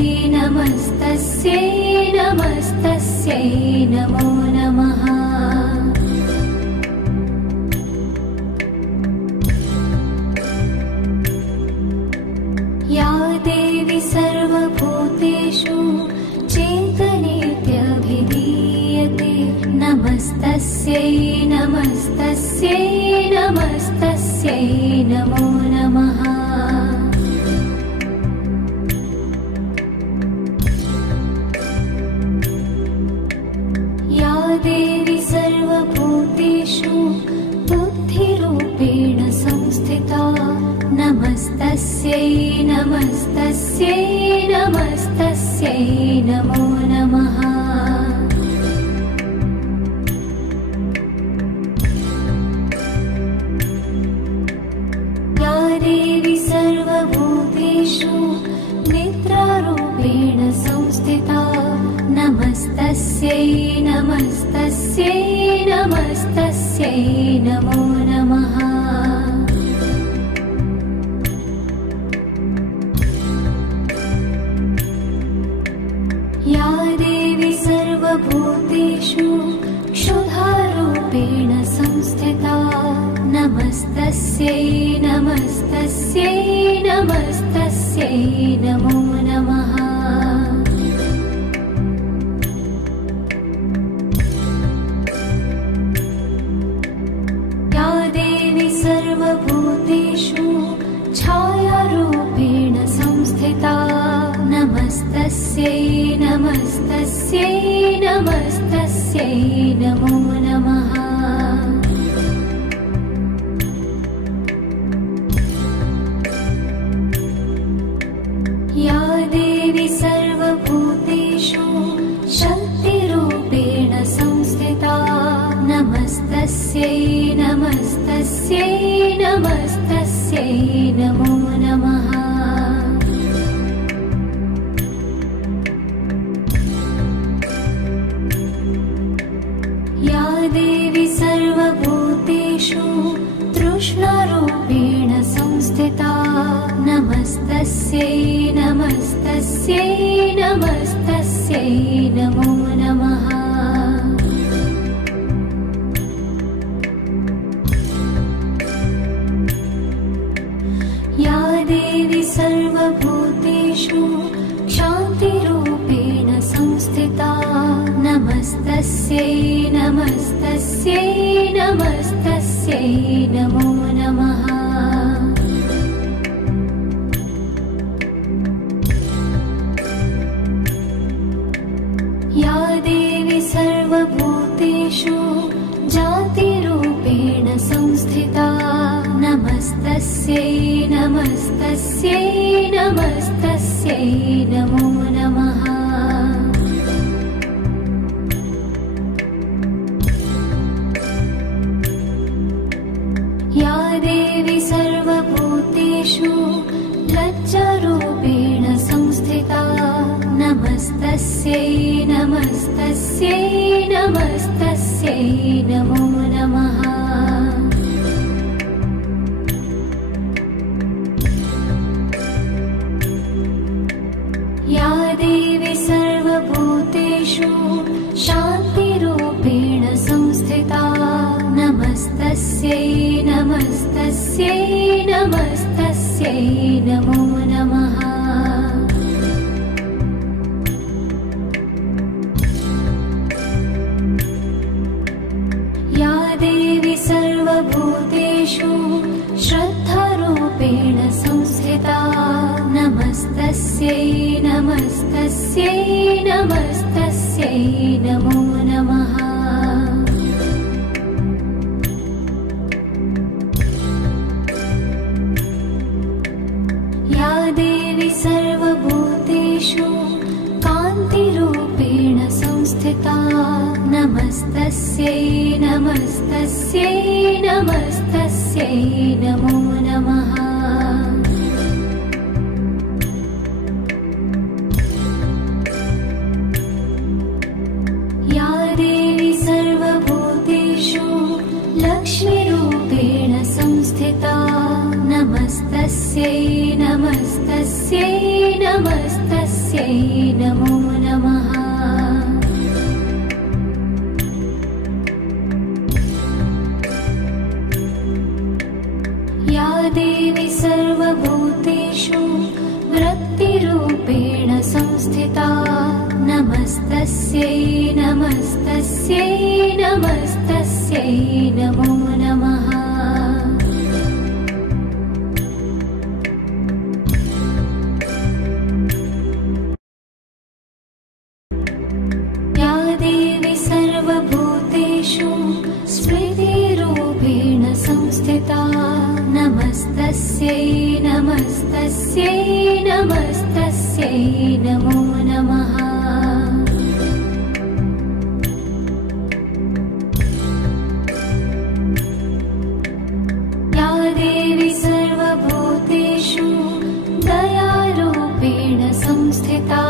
नमस्तस्यै नमस्तस्यै नमो नमः। या देवी सर्वभूतेषु चेतनेत्यभिधीयते नमस्तस्यै नमस्तस्यै नमस्तस्यै नमो नमः। या देवी सर्वभूतेषु बुद्धिरूपेण संस्थिता नमस्तस्यै नमस्तस्यै नमस्तस्यै नमो नमः। या देवी सर्वभूतेषु निद्रारूपेण संस्थिता नमस्तस्यै नमस्तस्यै नमस्तस्यै नमो नमः। या देवी सर्वभूतेषु क्षुधारूपेण संस्थिता नमस्तस्यै नमस्तस्यै नमस्तस्यै नमो नमः। या देवी सर्वभूतेषु छायारूपेण संस्थिता नमस्तस्यै नमस्तस्यै नमस्तस्यै नमो नमः। या देवी सर्वभूतेषु शक्तिरूपेण संस्थिता नमस्तस्यै नमस्तस्यै नमस्तस्यै नमो नमः। या देवी सर्वभूतेषु तृष्णारूपेण संस्थिता नमस्तस्यै नमस्तस्यै नमस्तस्यै नमो नमः। या देवी सर्वभूतेषु शान्तिरूपेण संस्थिता नमस्तस्यै नमस्तस्यै नमस्तस्यै नमो नमः। या देवी सर्वभूतेषु जातिरूपेण संस्थिता नमस्तस्यै नमस्तस्यै नमस्तस्यै नमो नमः। या देवी सर्वभूतेषु लज्जारूपेण संस्थिता नमस्तस्यै नमस्तस्यै नमस्तस्यै नमो नमः। या देवी सर्वभूतेषु शान्तिरूपेण संस्थिता नमस्तस्यै नमस्तस्यै नमस्तस्यै नमो नमः। या देवी सर्वभूतेषु श्रद्धारूपेण संस्थिता नमस्तस्यै नमस्तस्यै नमस्तस्यै नमो नमः। या देवी सर्वभूतेषु कान्तिरूपेण संस्थिता नमस्तस्यै नमस्तस्यै नमस्तस्यै नमो नमः। या देवी सर्वभूतेषु लक्ष्मीरूपेण संस्थिता नमस्तस्यै नमस्तस्यै नमस्तस्यै संस्थिता नमस्तस्यै नमस्तस्यै नमस्तस्यै नमो नमः। या देवी सर्वभूतेषु स्मृतिरूपेण संस्थिता नमस्तस्यै नमस्तस्यै नमस्तस्यै नमो नमः। या देवी सर्वभूतेषु दयारूपेण संस्थिता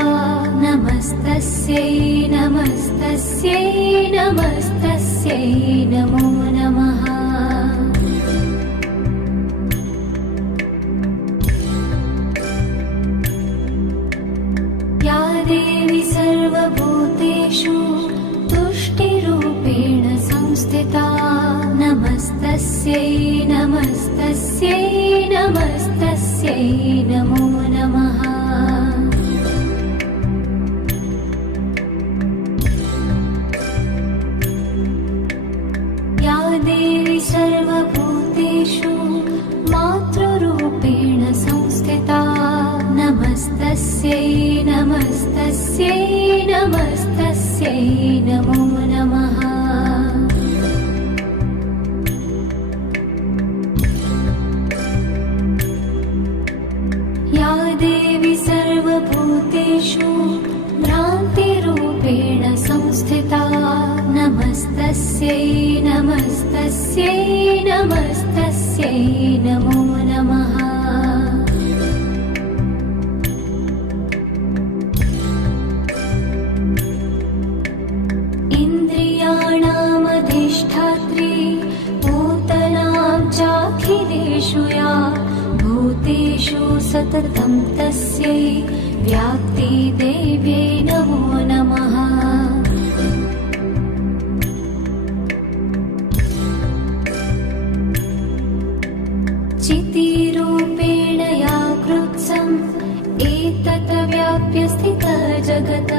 नमस्तस्यै नमस्तस्यै नमस्तस्यै नमो नमः। या देवी सर्वभूतेषु तुष्टिरूपेण संस्थिता नमस्तस्यै नमस्तस्यै नमस्तस्यै नमो नमः। या देवी सर्वभूतेषु मातृरूपेण संस्थिता नमस्तस्यै नमस्तस्यै नमस्तस्यै नमो नमः। या देवी सर्वभूतेषु भ्रान्तिरूपेण संस्थिता नमस्तस्यै नमस्तस्यै नमस्तस्यै नमो नमः। इन्द्रियाणामधिष्ठात्री भूतनां चाखिलेषु या भूतेषु सततं तस्यै व्याप्तिदेव्यै नमो नमः। चितिरूपेण या कृत्स्नम् एतत् व्याप्य स्थितः जगत्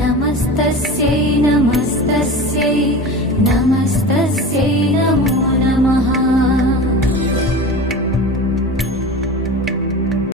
नमस्तस्यै नमस्तस्यै नमस्तस्यै